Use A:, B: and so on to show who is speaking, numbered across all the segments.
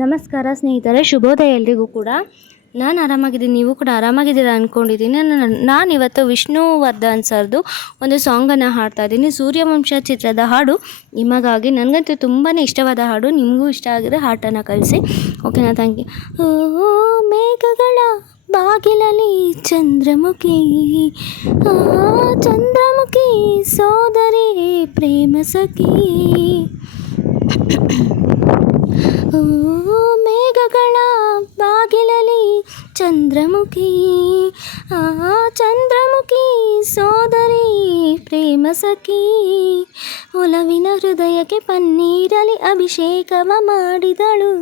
A: ನಮಸ್ಕಾರ ಸ್ನೇಹಿತರೆ, ಶುಭೋದಯ ಎಲ್ರಿಗೂ ಕೂಡ. ನಾನು ಆರಾಮಾಗಿದ್ದೀನಿ, ನೀವು ಕೂಡ ಆರಾಮಾಗಿದ್ದೀರಾ ಅಂದ್ಕೊಂಡಿದ್ದೀನಿ ನಾನು ಇವತ್ತು ವಿಷ್ಣುವರ್ಧನ್ ಸರ್ದು ಒಂದು ಸಾಂಗನ್ನು ಹಾಡ್ತಾ ಇದ್ದೀನಿ. ಸೂರ್ಯವಂಶ ಚಿತ್ರದ ಹಾಡು. ನಿಮಗಾಗಿ ನನಗಂತೂ ತುಂಬಾ ಇಷ್ಟವಾದ ಹಾಡು. ನಿಮಗೂ ಇಷ್ಟ ಆಗಿದ್ರೆ ಹಾಟನ್ನು ಕಳಿಸಿ. ಓಕೆನಾ, ಥ್ಯಾಂಕ್ ಯು. ಓ ಮೇಘಗಳ ಬಾಗಿಲಲ್ಲಿ ಚಂದ್ರಮುಖಿ. ಚಂದ್ರಮುಖಿ ಸೋದರಿ ಪ್ರೇಮ ಸಖಿ. ಮೇಘಗಳ ಬಾಗಿಲಲಿ ಚಂದ್ರಮುಖಿ. ಆ, ಚಂದ್ರಮುಖಿ ಸೋದರಿ, ಪ್ರೇಮ ಸಖಿ. ಒಲವಿನ ಹೃದಯಕ್ಕೆ ಪನ್ನೀರಲಿ ಅಭಿಷೇಕವ ಮಾಡಿದಳು.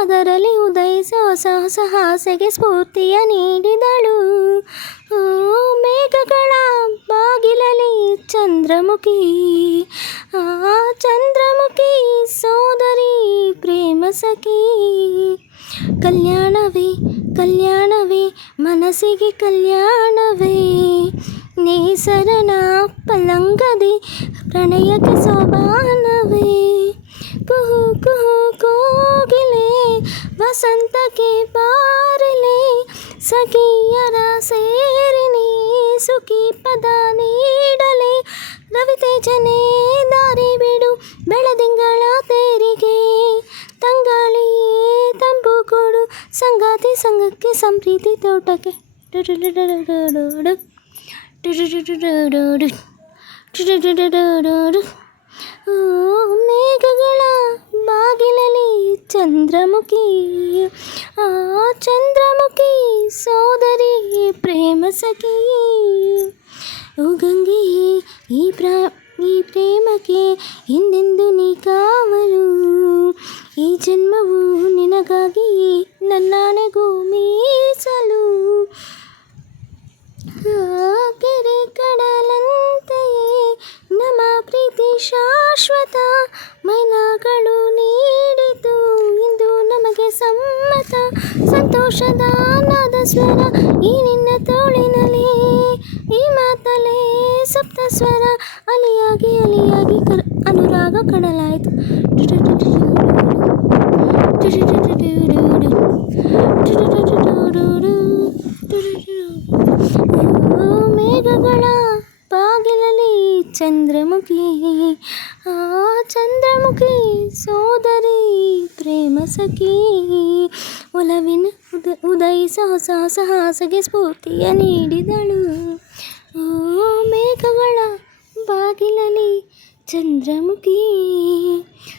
A: ಅದರಲ್ಲಿ ಉದಯಿಸಿ ಹೊಸ ಹೊಸ ಹಾಸೆಗೆ ಸ್ಫೂರ್ತಿಯ ನೀಡಿದಳು. ಓ ಮೇಘಗಳ ಬಾಗಿಲಲಿ ಚಂದ್ರಮುಖಿ. ಸಖಿ ಕಲ್ಯಾಣವೇ ಕಲ್ಯಾಣವೇ ಮನಸ್ಸಿಗೆ ಕಲ್ಯಾಣವೇ ನೇಸರನ ಪಲಂಗದಿ ಪ್ರಣಯಕ್ಕೆ ಸೋಬಾನವೇ ಕುಹು ಕುಹು ಕೋಗಿಲೆ ವಸಂತಕ್ಕೆ ಬಾರಲೆ ಸಖಿಯರ ಸೇರಿನಿ ಸುಖಿ ಪದ ನೀಡಲೆ ರವಿತೇಜನೇ ಸಂಗಾತಿ ಸಂಘಕ್ಕೆ ಸಂಪ್ರೀತಿ ತೋಟಕ್ಕೆ ಡುಡುಡುಡುಡುಡುಡು. ಡುಡುಡುಡುಡುಡುಡು. ಡುಡುಡುಡುಡುಡುಡು. ಓ ಮೇಘಗಳ ಬಾಗಿಲಲ್ಲಿ ಚಂದ್ರಮುಖಿ ಆ ಚಂದ್ರಮುಖಿ ಸೋದರಿ ಪ್ರೇಮ ಸಖಿ ಓ ಗಂಗೆಯೇ ಈ ಪ್ರ ಈ ಪ್ರೇಮಕ್ಕೆ ಹಿಂದೆಂದು ನೀ ಕಾವಲು ಈ ಜನ್ಮವು ನಿನಗಾಗಿ ನನ್ನಾಣೆಗೂ ಸಂತೋಷದ ನಾದ ಸ್ವರ ಈ ನಿನ್ನ ತೋಳಿನಲ್ಲಿ, ಈ ಮಾತಲೇ ಸಪ್ತ ಸ್ವರ ಅಲಿಯಾಗಿ ಅಲಿಯಾಗಿ ಕರ್, ಅನುರಾಗ ಕಡಲಾಯಿತು. ಮೇಘಗಳ ಬಾಗಿಲಲ್ಲಿ ಚಂದ್ರಮುಖಿ, ಆ ಚಂದ್ರಮುಖಿ ಸೋದರಿ ಪ್ರೇಮ ಸಖಿ. ಉದ ಉದಯಿಸ ಹೊಸ ಹೊಸ ಸ್ಫೂರ್ತಿಯ ನೀಡಿದಳು. ಓ ಮೇಘಗಳ ಚಂದ್ರಮುಖಿ.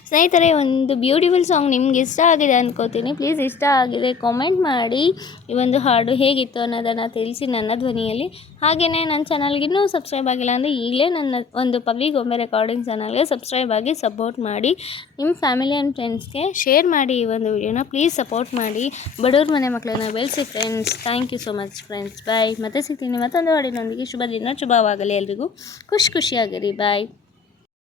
A: ಸ್ನೇಹಿತರೆ, ಒಂದು ಬ್ಯೂಟಿಫುಲ್ ಸಾಂಗ್ ನಿಮ್ಗೆ ಇಷ್ಟ ಆಗಿದೆ ಅನ್ಕೋತೀನಿ. ಪ್ಲೀಸ್ ಇಷ್ಟ ಆಗಿದೆ ಕಾಮೆಂಟ್ ಮಾಡಿ. ಈ ಒಂದು ಹಾಡು ಹೇಗಿತ್ತು ಅನ್ನೋದನ್ನು ತಿಳಿಸಿ ನನ್ನ ಧ್ವನಿಯಲ್ಲಿ. ಹಾಗೆಯೇ ನನ್ನ ಚಾನಲ್ಗೆ ಇನ್ನೂ ಸಬ್ಸ್ಕ್ರೈಬ್ ಆಗಿಲ್ಲ ಅಂದರೆ ಈಗಲೇ ನನ್ನ ಒಂದು ಪವಿ ಗೊಂಬೆ ರೆಕಾರ್ಡಿಂಗ್ ಚಾನಲ್ಗೆ ಸಬ್ಸ್ಕ್ರೈಬ್ ಆಗಿ ಸಪೋರ್ಟ್ ಮಾಡಿ. ನಿಮ್ಮ ಫ್ಯಾಮಿಲಿ ಆ್ಯಂಡ್ ಫ್ರೆಂಡ್ಸ್ಗೆ ಶೇರ್ ಮಾಡಿ ಈ ಒಂದು ವಿಡಿಯೋನ ಪ್ಲೀಸ್ ಸಪೋರ್ಟ್ ಮಾಡಿ. ಬಡವ್ರ ಮನೆ ಮಕ್ಕಳನ್ನ ಬೆಳೆಸಿ friends thank you so much friends bye ಮತ್ತೆ ಸಿಗ್ತೀನಿ ಮತ್ತೊಂದು ಹಾಡಿನೊಂದಿಗೆ. ಶುಭ ದಿನ ಶುಭವಾಗಲಿ ಎಲ್ರಿಗೂ. ಖುಷಿ ಖುಷಿಯಾಗಿರಿ. ಬಾಯ್